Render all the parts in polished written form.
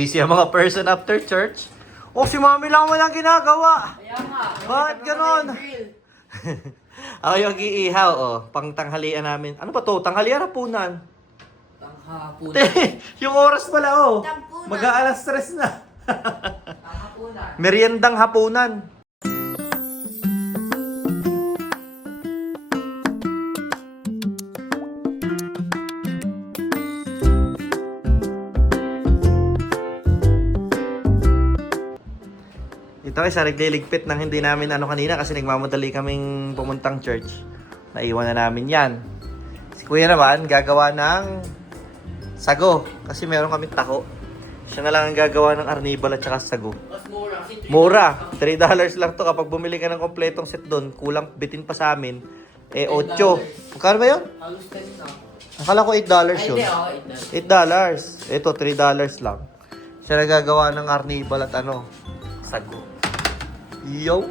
Busy ang mga person after church. Oh, si mami lang walang ginagawa. Kaya nga. Bakit ganon? Ako yung iihaw, oh. Pang tanghalian namin. Ano ba to? Tanghalian, hapunan. Tanghapon. Yung oras pala, oh. Tampunan. Mag-aalas stress na. Tanghapon. Meriendang hapunan. Ito ay sa nagliligpit ng hindi namin ano kanina kasi nagmamadali kaming pumuntang church. Naiwan na namin yan. Si kuya naman gagawa ng sago kasi meron kaming tako. Siya na lang ang gagawa ng arnibal at saka sago. Mas mura. Kasi Mura! $3 lang to kapag bumili ka ng kompletong set doon. Kulang bitin pa sa amin. Eh, 8. Magkano ba yun? Halos 10 na. Akala ko $8 yun. Ay, hindi. $8. Ito, $3 lang. Siya nagagawa ng arnibal at ano, sago. Yo!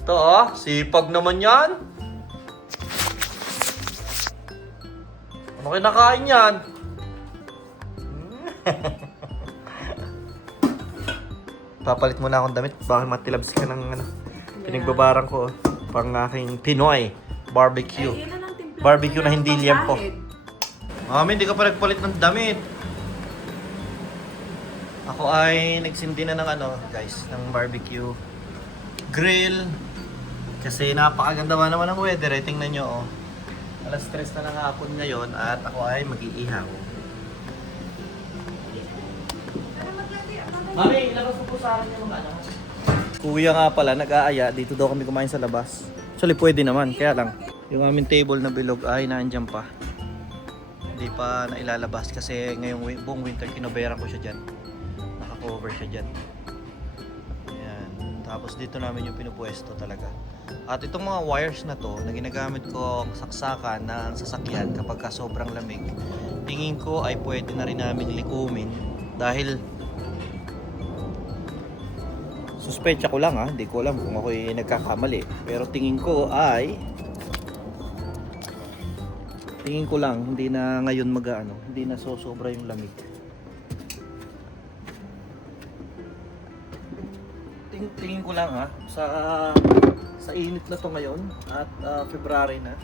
Ito ah, sipag naman yan. Ano kinakain yan? Papalit muna akong damit. Bakit matilabs ka ng ano, pinagbabarang ko. Pang aking Pinoy barbecue. Barbecue na hindi liempo. Mami, hindi ka pa nagpalit ng damit. Ako ay nagsindi na ng ano, guys, ng barbecue grill. Kasi napakaganda ba naman ng weather, eh. Tingnan nyo, oh. Alas 3 na ng hapon ngayon at ako ay mag-iihaw. Mami, ilabas mo po sa akin yung ano. Kuya nga pala, nag-aaya. Dito daw kami kumain sa labas. Actually, pwede naman. Kaya lang, yung aming table na bilog ay nandiyan pa. Hindi pa nailalabas kasi ngayong buong winter, kinoberan ko siya dyan. Naka-cover siya dyan. Ayan. Tapos dito namin yung pinupwesto talaga. At itong mga wires na to, na ginagamit ko saksakan ng sasakyan kapag ka sobrang lamig, tingin ko ay pwede na rin namin likumin dahil suspecha ko lang hindi ko alam kung ako'y nagkakamali. Pero tingin ko lang hindi na ngayon hindi na sobra yung lamig. Tingin ko lang sa init na to ngayon at February na.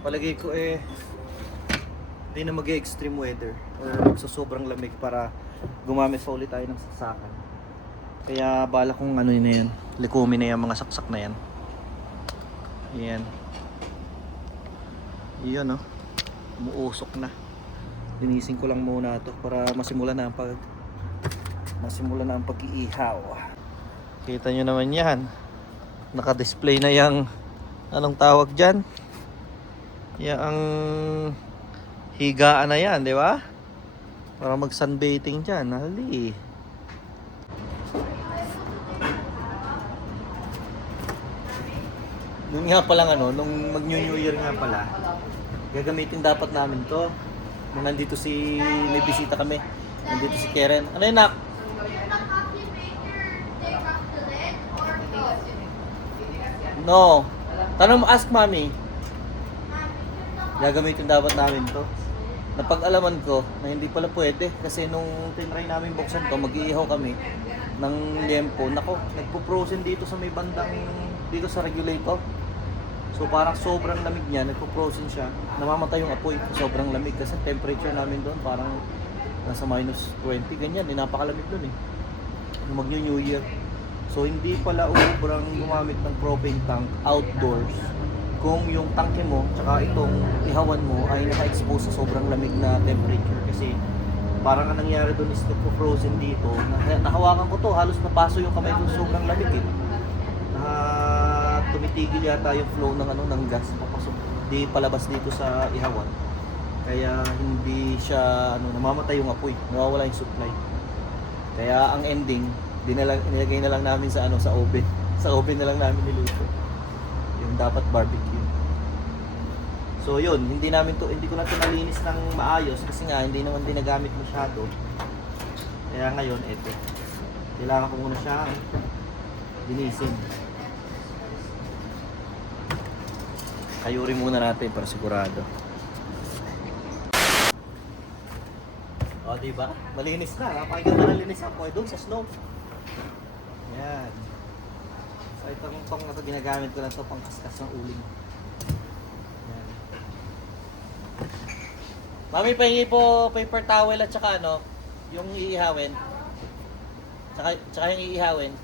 Palagay ko hindi na mag-extreme weather or sa sobrang lamig para gumamit pa ulit tayo ng saksakan. Kaya bala kong ano na yan, likumin na yung mga saksak na yan. Yan. Iyon, oh. Umuusok na. Linisin ko lang muna ito para masimulan na ang pag-iihaw. Kita nyo naman yan. Naka-display na yung anong tawag dyan? Ang higaan na yan, di ba? Para mag-sunbathing dyan. Hali. Noon nga pala nung mag-New Year nga pala, gagamitin dapat namin to. Nung nandito may bisita kami. Nandito si Karen. Ano yun, nak? No. Tanong mo, ask mommy. Gagamitin dapat namin to. Napag-alaman ko na hindi pala pwede kasi nung tinry namin buksan to, mag-iihaw kami ng liempo. Nako, nagpo-frozen dito sa may bandang dito sa regulator. So parang sobrang lamig niya, nagpo-frozen siya. Namamatay yung apoy, sobrang lamig kasi temperature namin doon parang nasa minus 20 ganyan, napakalamig doon nung mag-New Year. So hindi pala sobrang gumamit ng propane tank outdoors kung yung tangke mo tsaka itong ihawan mo ay naka-expose sa sobrang lamig na temperature. Kasi parang ang nangyari doon is nagpo-frozen dito. Nahawakan ko to, halos napaso yung kamay ko, sobrang lamig tumitigil yata yung flow ng gas papasok, di palabas dito sa ihawan. Kaya hindi siya namamatay yung apoy, nawawala yung supply. Kaya ang ending, nilagay na lang namin sa oven. Sa oven na lang namin niluto yung dapat barbecue. So yun, hindi ko na ito nalinis ng maayos kasi nga hindi naman dinagamit masyado. Kaya ngayon kailangan ko muna siya linisin. Kayurin muna natin para sigurado. O, diba? Malinis na. Napakaganda na linis ako doon sa snow. Yan. So, itong tong na to, ginagamit ko lang to pang kaskas ng uling. Yan. Mami, pahingi po paper towel at saka ano, yung iihawin. Tsaka yung iihawin.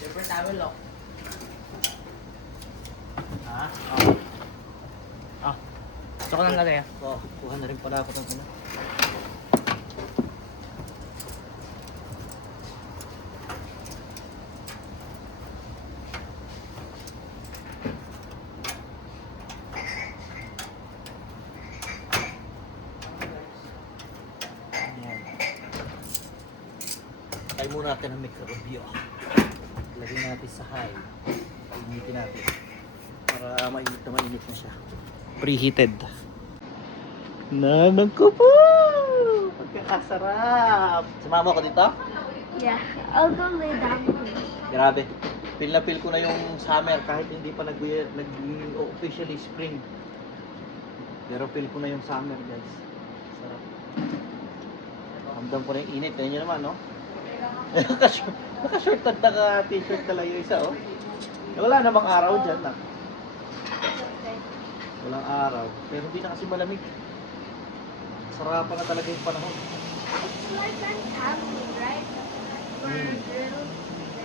Paper towel lock. Ha? Gusto ko lang lagay ah. So, kuha na rin pala ako ng ano. Ayan. Try muna natin ang micro-review. Lagyan natin sa high. Painitin natin. Para mainit na siya. Preheated. Nanang ko po! Pagkakasarap! Sumama ko dito? Yeah, I'll go lay down. Grabe. Feel na feel ko na yung summer kahit hindi pa officially spring. Pero feel ko na yung summer, guys. Sarap. Ramdam ko na yung init. Ayun nyo naman, no? Naka-short at naka-t-shirt talaga yung isa, oh. Wala namang araw dyan, na. Walang araw. Pero hindi na kasi malamig. Sarapan na talaga yung panahon. It's like I'm camping, right? For a girl.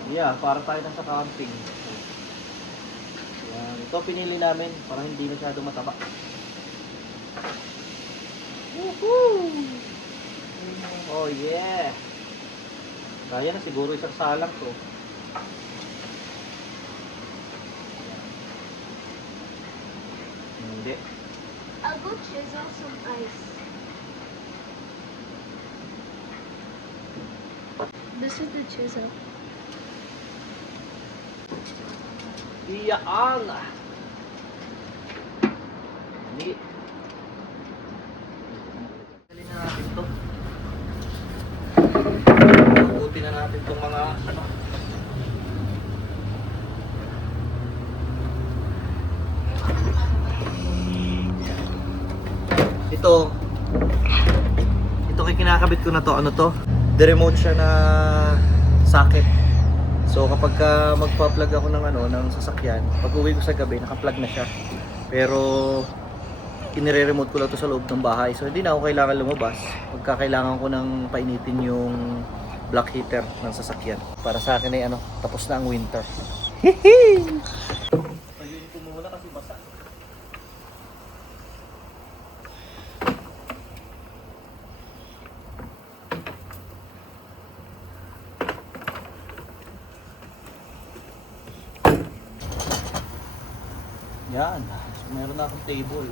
Yeah, para tayo nasa camping. Yan. Ito pinili namin para hindi masyado mataba. Woohoo! Oh yeah! Kaya na siguro isang salang to. Hindi. I'll go chisel some ice. This is the chisel. Iyaan! Hindi. Dali na natin to. Mabuti na natin itong mga ano. Ito kay kinakabit ko na to, ano to? The-remote siya na socket. So kapag magpa-plug ako ng ano, ng sasakyan, pag uwi ko sa gabi, naka-plug na siya. Pero inire-remote ko lang to sa loob ng bahay. So hindi na ako kailangan lumabas. Pagka kailangan ko nang painitin yung black heater ng sasakyan. Para sa akin ay ano, tapos na ang winter. Hihi! Ayun ko muna kasi basa. Yan. So, meron na akong table.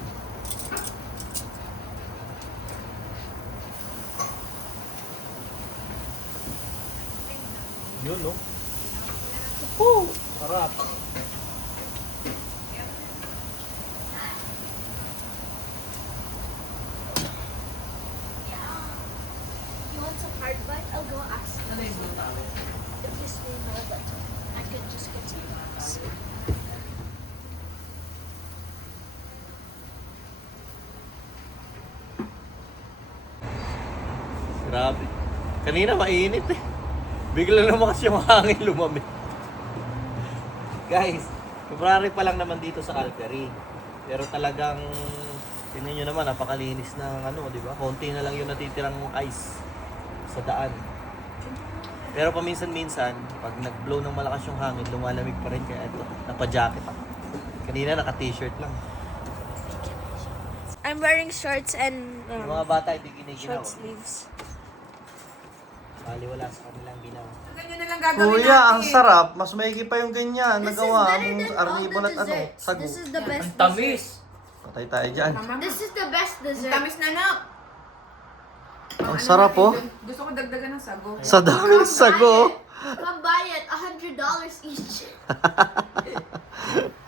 Yun, no? Woo! Sarap. You want some hard bite? I'll go ask. Ano yung blue towel? If this will know that I could just get some ice. Grabe. Kanina mainit eh. Bigla naman kasi yung hangin lumamig. Guys, February pa lang naman dito sa Calgary. Pero talagang, tingnan nyo naman, napakalinis ng ano, di ba? Konti na lang yung natitirang ice sa daan. Pero paminsan-minsan, pag nag-blow ng malakas yung hangin, lumalamig pa rin. Kaya ito, napa-jacket ako. Kanina naka-t-shirt lang. I'm wearing shorts and Yung mga bata, hindi giniginaw. short sleeves. Bali wala sa kanilang ginawa. Ganyan na lang gagawin Kuya, natin. ang sarap. Mas maigi pa yung ganyan. This is Nagawa better mong than all arnibon the at ano, desserts. sagu. This is the best Ang tamis. Patay tayo dyan. Mama, This is the best ang dessert. tamis na na. Ang sarap, oh. Gusto ko dagdagan ng sago. Sa daming sago. Come buy it. $100 each.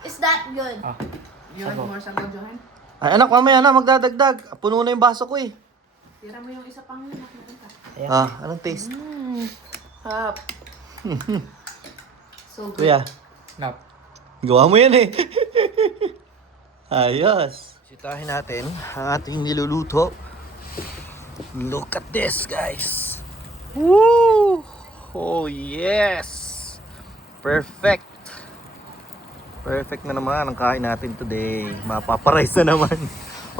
Is that good? You want more sago, Johan? Ay anak, mamaya na, magdadagdag. Puno na yung baso ko eh. Tira mo yung isa pang yun. Ah, anong taste? Hap. So good. Kuya, Nap. gawa mo yan eh. Ayos. Bisitahin natin ang ating niluluto. Look at this, guys. Woo! Oh, yes! Perfect. Perfect na naman ang kain natin today. Mapaparice na naman.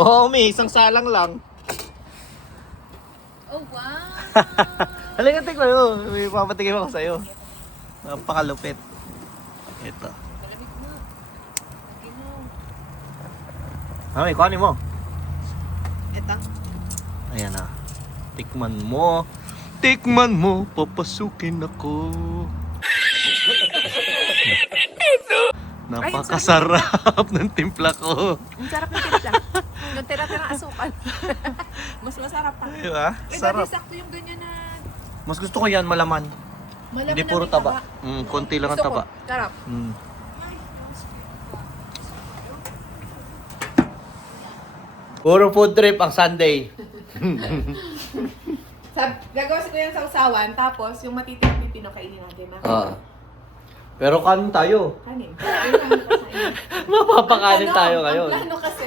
Oo, may isang salang lang. Oh, wow! Halika, tikman mo. May papatigim ako sa'yo. Napakalupit. Ito. Ay, kuhanin mo. Ito. Ayan na. Tikman mo. Tikman mo. Papasukin ako. Napakasarap ng timpla ko. Ang sarap ng timpla. Yung tira-tira asukal. Mas masarap pa. Diba? Eh, Sarap. dati sakto yung ganyan na... Mas gusto ko yan, malaman. Malaman Hindi na puro may taba. Konti lang ang Gusto ko. taba. Sarap. Puro food trip ang Sunday. Gagawa ko yan sa usawan, tapos yung matitira pipino kainin natin na. Pero kanin tayo. Kanin. Ayun, Mapapakanin tayo Ang ngayon. plano kasi,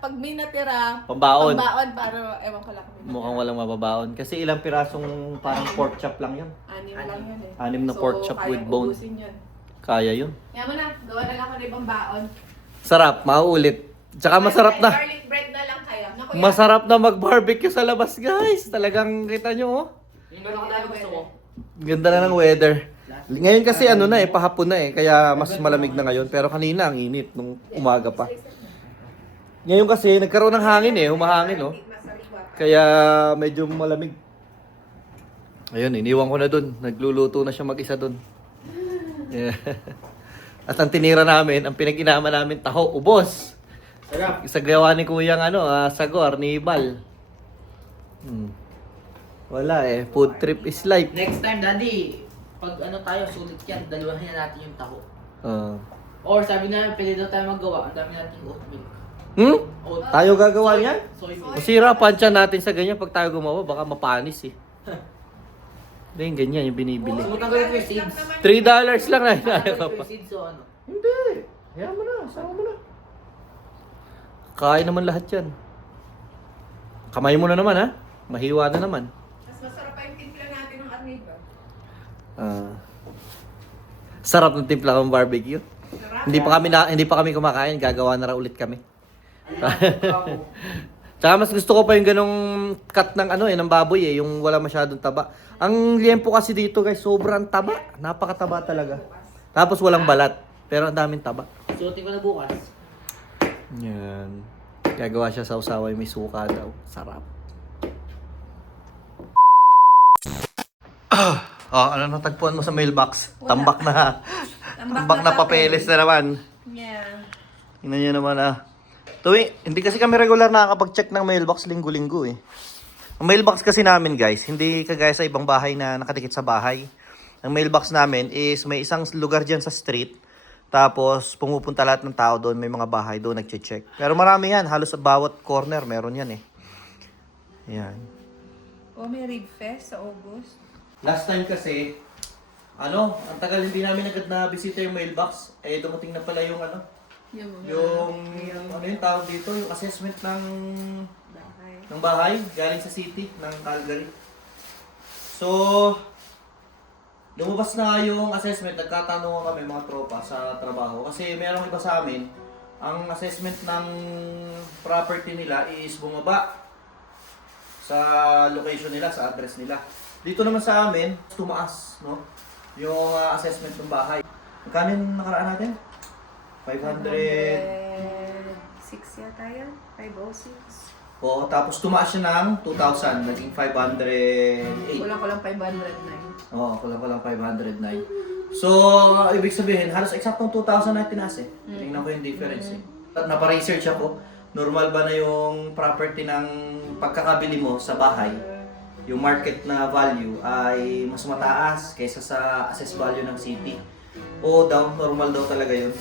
pag may natira, Pambaon. pambaon, para ewan ko lang. kung may Mukhang walang mababaon. Kasi ilang pirasong parang pork chop lang yun. Anim lang yun eh. Anim na pork chop with kayang bone. ubusin yun. Kaya yun. Kaya mo na, gawa na lang ako ng ibang baon. Sarap, mauulit. Tsaka masarap na. Garlic bread na lang kayo. Naku, yan. Masarap na mag-barbecue sa labas, guys. Talagang kita nyo, oh. Yung gano'n ka gusto ko. Ganda na ng weather. Ngayon kasi ano na eh, pahapon na eh. Kaya mas malamig na ngayon. Pero kanina ang init nung umaga pa. Ngayon kasi nagkaroon ng hangin eh, humahangin oh. Kaya medyo malamig. Ayun, iniwan ko na dun. Nagluluto na siya mag-isa dun. Yeah. At ang tinira namin, ang pinag-inama namin, taho, ubos. Sarap. Isagawa ni Kuyang sagor, ni Bal. Wala eh, food trip is life. Next time, Daddy, pag tayo, sulit yan, dalawahin na natin yung taho. Or sabi namin, pwede daw tayo magawa, ang dami natin oat milk. Oat. Tayo gagawa yan? Soy milk. Masira pansya natin sa ganyan pag tayo gumawa, baka mapanis eh. Hindi yung ganyan yung binibili. So, tanggalin ko yung seeds. $3 lang na Tanggalin hinaya ko pa. yung seeds, so ano. Hindi. Hayaan mo na, sama mo na. Kain naman lahat yan. Kamay mo na naman ha. Mahiwa na naman. Mas masarap pa yung timpla natin ng arniba. Sarap ng timpla ng barbecue. Sarap. Hindi pa kami kumakain, gagawa na raw ulit kami. Tsaka mas gusto ko pa yung ganong cut ng ng baboy eh, yung wala masyadong taba. Ang liempo kasi dito guys, sobrang taba. Napakataba talaga. Tapos walang balat, pero ang daming taba. Suotin ko na bukas. Yan. Gagawa siya sa usaway, may suka daw. Sarap. Ano natagpuan mo sa mailbox? Tambak na. Tambak na papeles na naman. Yeah. Tingnan niyo naman hindi kasi kami regular nakakapag-check ng mailbox linggo-linggo eh. Ang mailbox kasi namin guys, hindi kagaya sa ibang bahay na nakadikit sa bahay. Ang mailbox namin is may isang lugar dyan sa street. Tapos pumupunta lahat ng tao doon, may mga bahay doon nagche-check. Pero marami yan, halos sa bawat corner meron yan eh. Yan. Oh, may rib fest sa August. Last time kasi, ang tagal hindi namin agad na bisita yung mailbox. Eh, dumating na pala yung yung tawag dito, yung assessment ng bahay, galing sa city ng Calgary. So, lumabas na yung assessment, nagkatanungan kami mga tropa sa trabaho. Kasi merong iba sa amin, ang assessment ng property nila is bumaba sa location nila, sa address nila. Dito naman sa amin, tumaas, no? Yung assessment ng bahay. Magkano yung nakaraan natin? 500... 6 yata yan? 506. Oo, tapos tumaas siya ng 2,000, naging 508. Kulang ko lang 509. Oo, kulang 509. So, ibig sabihin, halos eksaktong 2,000 na tinaas eh. Tingnan ko yung difference eh. At napa-research ako, normal ba na yung property ng pagkakabili mo sa bahay, yung market na value ay mas mataas kaysa sa assessed value ng city. O normal daw talaga yun.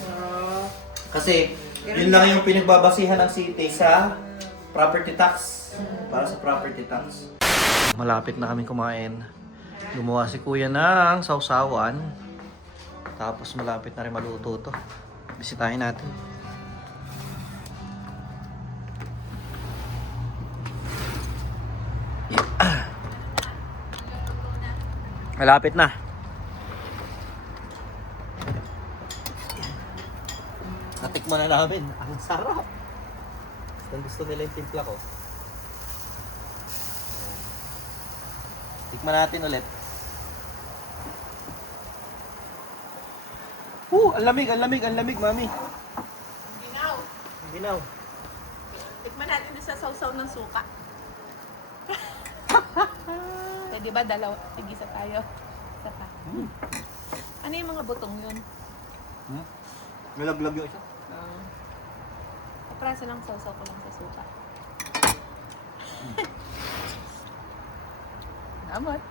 Kasi, yun lang yung pinagbabasihan ng city sa property tax. Para sa property tax. Malapit na kami kumain. Gumawa si kuya ng sausawan. Tapos malapit na rin maluto to. Bisitahin natin. Malapit na. Natikman na namin. Ang sarap. Gusto nila yung timpla ko. Tikman natin ulit. Ang lamig, mami. Ginaw. Ginaw. Tikman natin din sa sausaw ng suka. Eh, di ba dalawa? Tig-isa tayo. Isa pa. Ano yung mga butong yun? Nalaglag yung isa. Kapraso lang sausaw ko lang sa suka. Namat.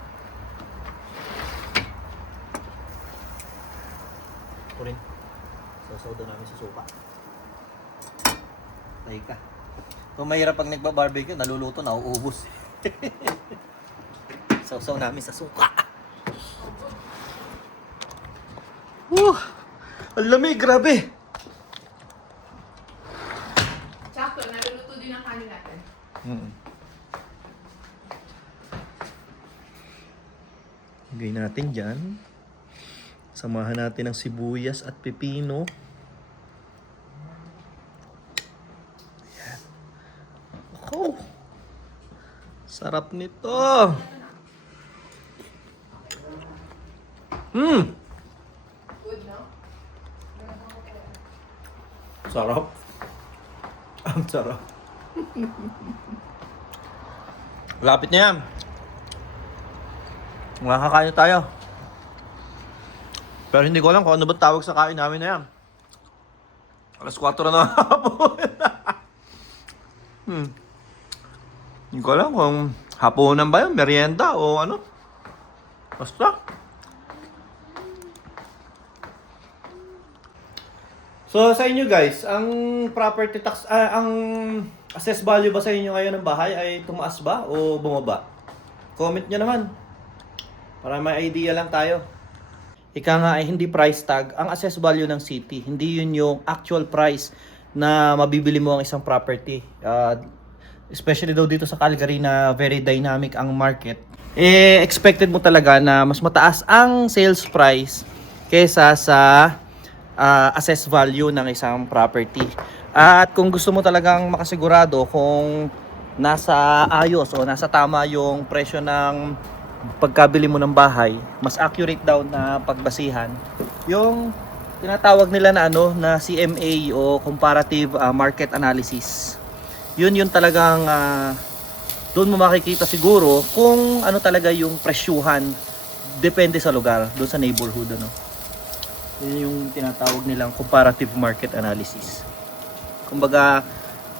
Ito rin. Sausaw daw namin sa suka. Tayo ka. Kung mahirap pag nagba-barbecue, naluluto, nauubos. Sausaw namin sa suka. Ang lamig, grabe. Sakto, naluluto din ang kanin natin. Lagay natin dyan. Samahan natin ng sibuyas at pepino. Ayan. Oh, sarap nito. Good, no? Sarap. Ang sarap. Lapit na yan. Makakain na tayo. Pero hindi ko alam kung ano ba tawag sa kain namin na yan. Alas 4 na ng hapon. Hindi ko alam kung hapunan ba yun, merienda o ano. Basta. So sa inyo guys, ang property tax, ang assessed value ba sa inyo ngayon ng bahay ay tumaas ba o bumaba? Comment nyo naman. Para may idea lang tayo. Ika nga ay hindi price tag, ang assessed value ng city. Hindi yun yung actual price na mabibili mo ang isang property. Especially daw dito sa Calgary na very dynamic ang market. Expected mo talaga na mas mataas ang sales price kesa sa assessed value ng isang property. At kung gusto mo talagang makasigurado kung nasa ayos o nasa tama yung presyo ng pagkabili mo ng bahay, mas accurate daw na pagbasihan yung tinatawag nila na na CMA o comparative market analysis. Yun talagang doon mo makikita siguro kung ano talaga yung presyuhan, depende sa lugar, doon sa neighborhood Yun yung tinatawag nilang comparative market analysis. Kumbaga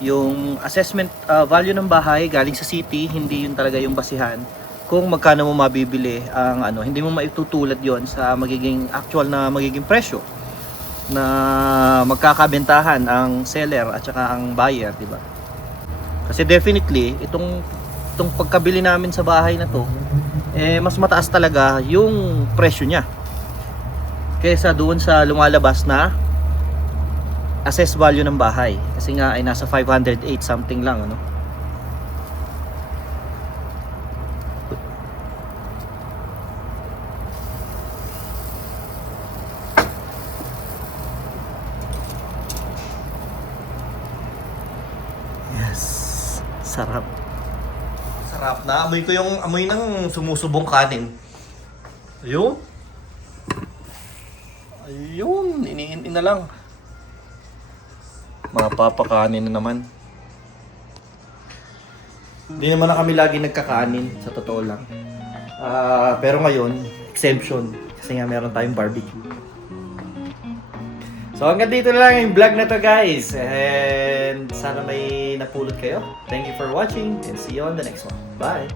yung assessment value ng bahay galing sa city, hindi yun talaga yung basihan kung magkano mo mabibili ang hindi mo maitutulad yon sa magiging actual na magiging presyo na magkakabentahan ang seller at saka ang buyer, di ba? Kasi definitely itong pagkabili namin sa bahay na to, mas mataas talaga yung presyo niya kaysa doon sa lumalabas na assessed value ng bahay, kasi nga ay nasa 508 something lang Sarap. Sarap na. Amoy ko yung amoy ng sumusubong kanin. Ayun. Ayun. Iniin na lang. Mga papakanin na naman. Hindi naman na kami lagi nagkakanin, sa totoo lang. Pero ngayon, exemption. Kasi nga meron tayong barbecue. So hanggang dito na lang yung vlog na to guys. And sana may napulot kayo. Thank you for watching and see you on the next one. Bye!